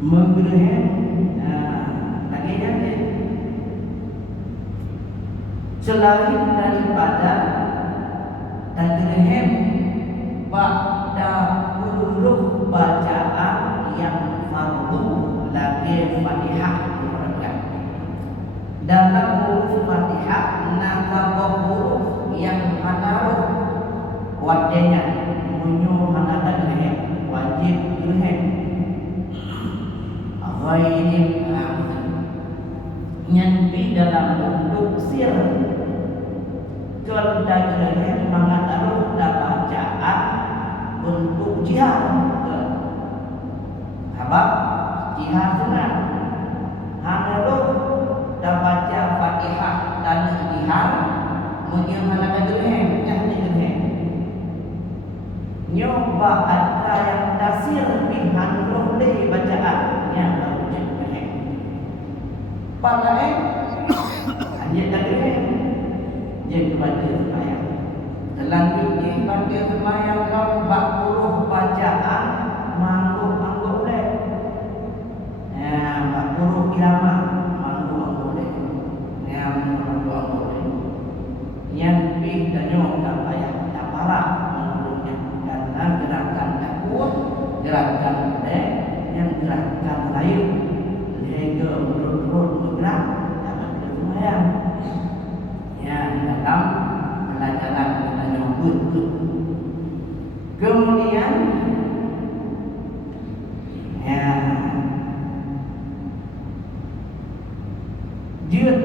menggerakkan lagi ni selain daripada tagrehem pada huruf bacaan yang fardu lagi Fatihah dalam huruf Fatihah nakabah huruf yang hanaruh wadenya munyo hanatan lehem wajib lehem ghairi nyanpi dalam bentuk sir kalau lehem mengataruh bacaan bentuk jihad sebab jihad sunat hanaruh baca Fatihah dan jihad munyo hanatan lehem nyoba ada yang tasir bihan rohle bacaan yang berwujud behem pada hanya takdir yang kepada sembahyang selanjutnya pada sembahyang kau 40 bacaan mangguk-mangguk boleh 40 irama mangguk-mangguk boleh mangguk-mangguk boleh yang lebih dan nyok payah tak parah gerakan takut, gerakan boleh, yang gerakan lain, lega urut-urut bergerak dalam sembahyang. Ya, dalam pelajaran kita nyebut. Kemudian, ya, jut,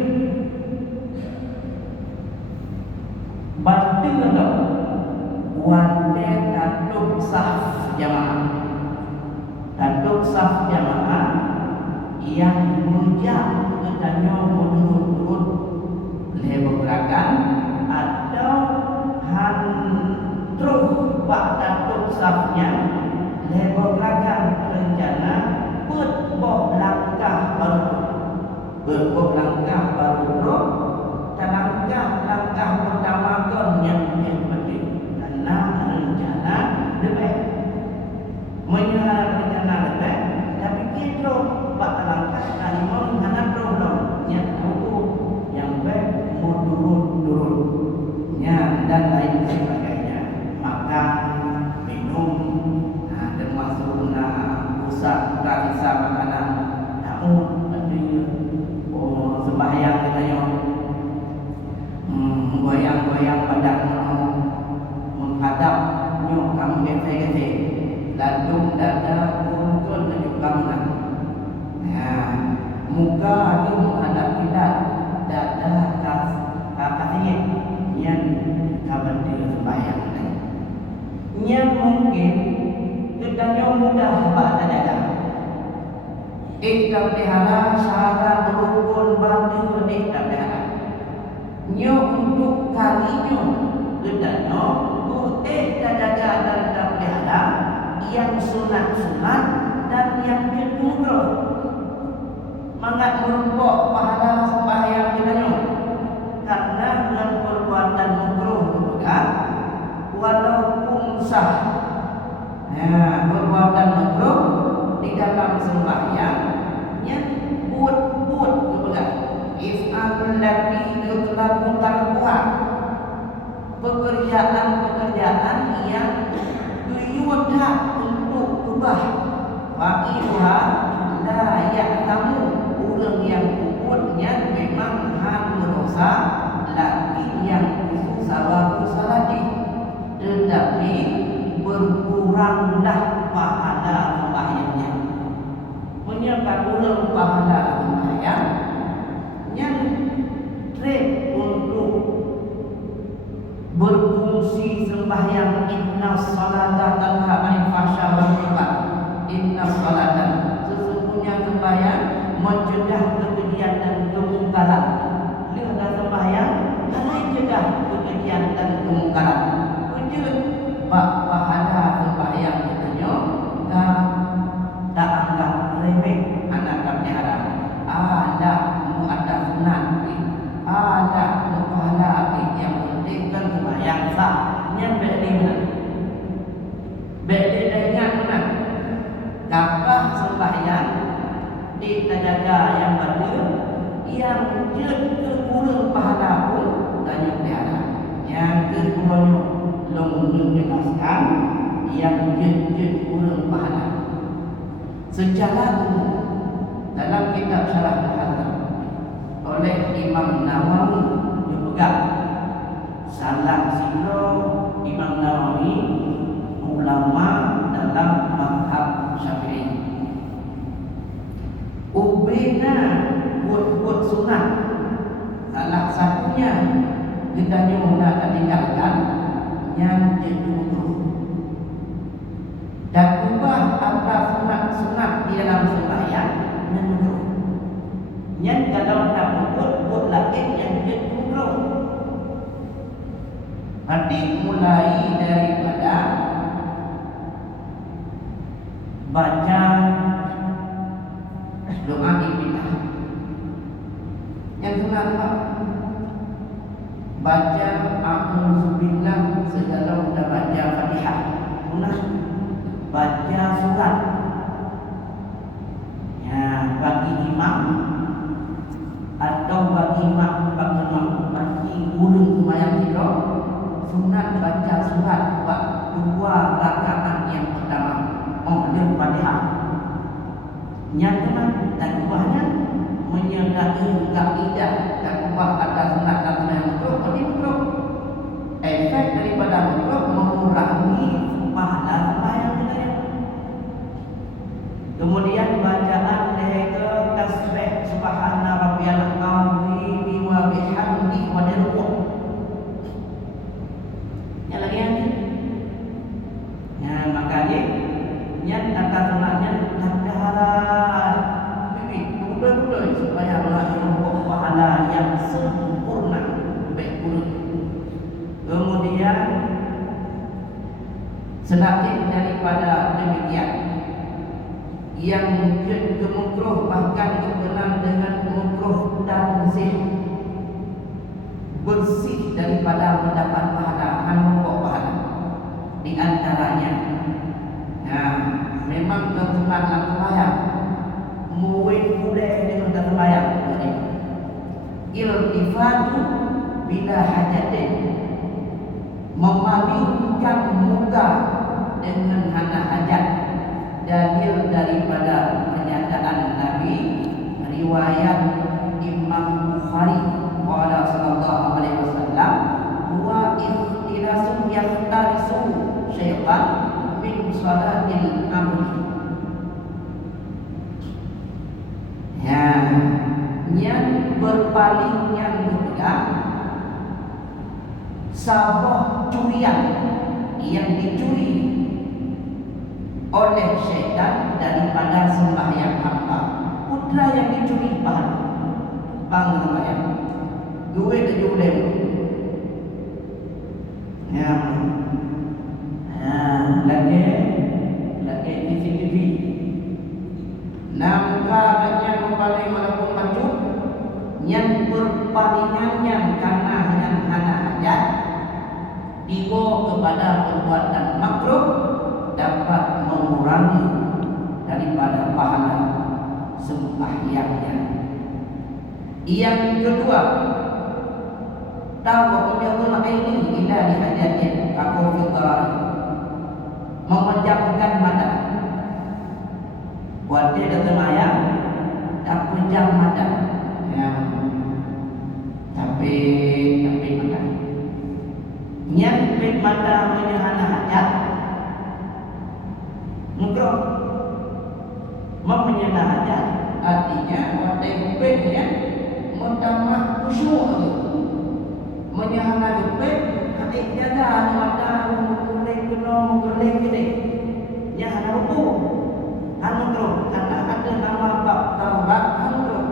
batu atau wande tatuk saf jamaah tatuk saf jamaah yang mujah katanya menurut lebar gerakan atau han terus pak tatuk safnya lebar gerakan rencana berboh langkah baru dan langkah pertama kon yang penting rencana lebih menyerah rencana lebih tapi kita buat langkah dari mana problem yang tahu yang baik turun dan lain sebagainya makan minum termasuk pusat sisa makanan namun sembahyang kita yang goyang-goyang badan menghadap nyok kamu gese-gese lantung dada turun tunjuk kamu muka itu menghadap kita dada kasih yang kabar dia sembahyang yang mungkin kita mudah baca dada ikam dihara syarat rukun batu ikam dihara nyo untuk kalinya gedanya jaga dan tak pelihara yang sunat-sunat dan yang makruh mangat merumpok pahala sembahyang kitanya karena dengan perbuatan makruh bukan walaupun sah perbuatan makruh di dalam sembahyang yang buat bukan if'al lati yutlabu tarkuha pekerjaan yang diyudah untuk ubah wa'iluha la ya'tamu orang yang puputnya memang merosa lagi yang khusus sawabu salati tetapi berkuranglah pahala sembahyangnya menyebabkan ulang pahala sembahyang yang trade untuk berfungsi sembahyang inna salata tanha 'anil fahsya wal munkar inna salata sesungguhnya sembahyang mencegah kekejian dan kemungkaran lihatlah sembahyang mencegah kekejian dan kemungkaran wujud pahala sembahyang katanya tak anggap remeh anak pelihara ada muadab sunat ada pahala yang penting kan sembahyang sah yang beli mana beli dengan mana kapah sembahyang je ke kurang pahala pun tanya tiada. Yang keduanya long menjelaskan yang je kurang pahala. Secara umum dalam kitab Syarah Al-Hadar oleh Imam Nawawi dipegang salah satu Imam Nawawi ulama dalam mazhab Syafi'i. Ubena buat sunat salah satunya kita nyoba tak tinggalkan yang jatuh dan ubah apa sunat di dalam sembahyang yang makruh. Yang kalau tak buat lagi yang jatuh. Berarti mulai daripada baca doa iftitah. Yang sunat apa? Baca a'udzubillah segala sudah baca Fatihah. Sunat baca surat. Ya, bagi imam atau bagi bagi ulun sembahyang kita sunat baca surat dua rakaat yang pertama. Oh, dia Fatihah. Yang sunat dan ubahnya menyertai kaidah dan ubah atas sunat dan sunat makruh, berarti makruh. Efek daripada makruh mengurangi pahala sembahyang kita. Kemudian bacaan lega tasbih subhana rabbiyal azim wa bihamdihi wa dirqu. Yang lagi yang ni. Ya, makanya yang atas sunatnya tadarat. Betul-betul supaya melakukan pahala yang sempurna baik buruk. Kemudian selain daripada demikian yang kemakruh bahkan berkenaan dengan makruh tanzih bersih daripada mendapat pahala pokok pahala di antaranya memang kesunatan sembahyang muwin boleh dengan sembahyang iltifatu bila hajatin memalingkan muka dengan hana hajat. Dalil daripada pernyataan Nabi riwayat Imam Bukhari qala sallallahu alaihi wasallam huwa ikhtilasun yahtarisu syaitan min salatil amri. Ya, yang berpalingnya juga sabah curian yang dicuri oleh syaitan daripada sembahyang hamba. Putra yang dicuri bang sembahyang duit dia boleh lagi CCTV namkahnya berpaling walaupun maju yang berpalingannya karena yang hana hajat dibawa kepada perbuatan makruh dapat mengurangi daripada pahala sembahyangnya. Yang kedua, tawaqul aini ila lihajatin aku fitrar, memejamkan mata. Buat dia sembahyang tak pejam mata. Ya. Tapi mata. Nyempit mata menyahana hajat. Makruh. Menyana hajat artinya waktu hupetnya menambah khusyuk tu. Menyahana hupet hati jaga mata kuning kuning gini. Nyahana hukum. Makruh karena ada nama bab taubat makruh.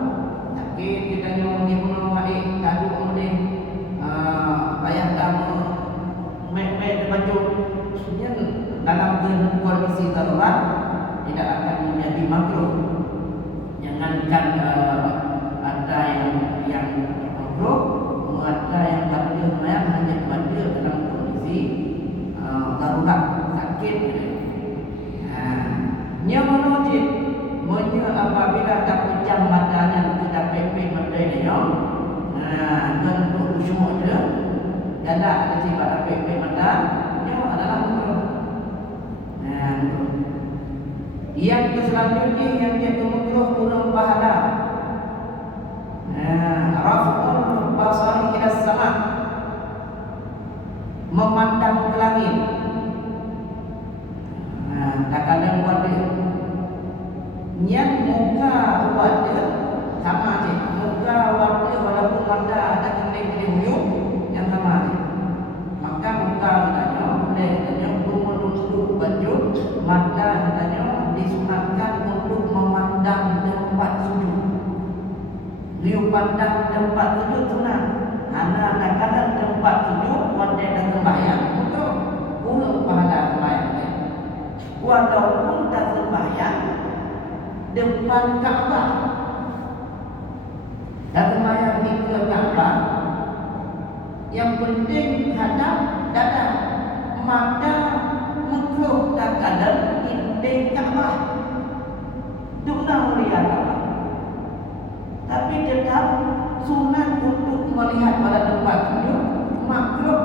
Tapi kita nyuruh bunuh adik kadu kemudian ayah kamu mek baju dalam kondisi darurat tidak akan menjadi makruh. Jangankan ada yang makruh, ada yang baca sembahyang hanya baca dalam kondisi darurat sakit. Yang menojit apabila tak pejam matanya tidak pepek mendai ni yo. Kan untuk semua dia. Galak dia tiba pepek mendai yo adalah makruh. Yang selanjutnya yang dia makruh kurang pahala. Raf'ul basari ila sama, memandang ke langit. Kadang-kadang buat dia yang muka buat dia sama je. Muka buat dia walaupun mata ada kendai huyuk yang sama je. Maka muka katanya boleh katanya untuk menunduk baju, mata katanya disunatkan untuk memandang tempat sujud. Dia pandang tempat sujud sunat. Kadang-kadang tempat sujud wanda dan sembahyang untuk kurang pahala sembahyang dia. Walaupun tak sembahyang depan Kaabah, dan sembahyang di Kaabah, yang penting hadap dada, mata makruh tak kadang di Kaabah. Dukna mulia Kaabah. Tapi tetap sunat untuk melihat pada tempat sujud, makruh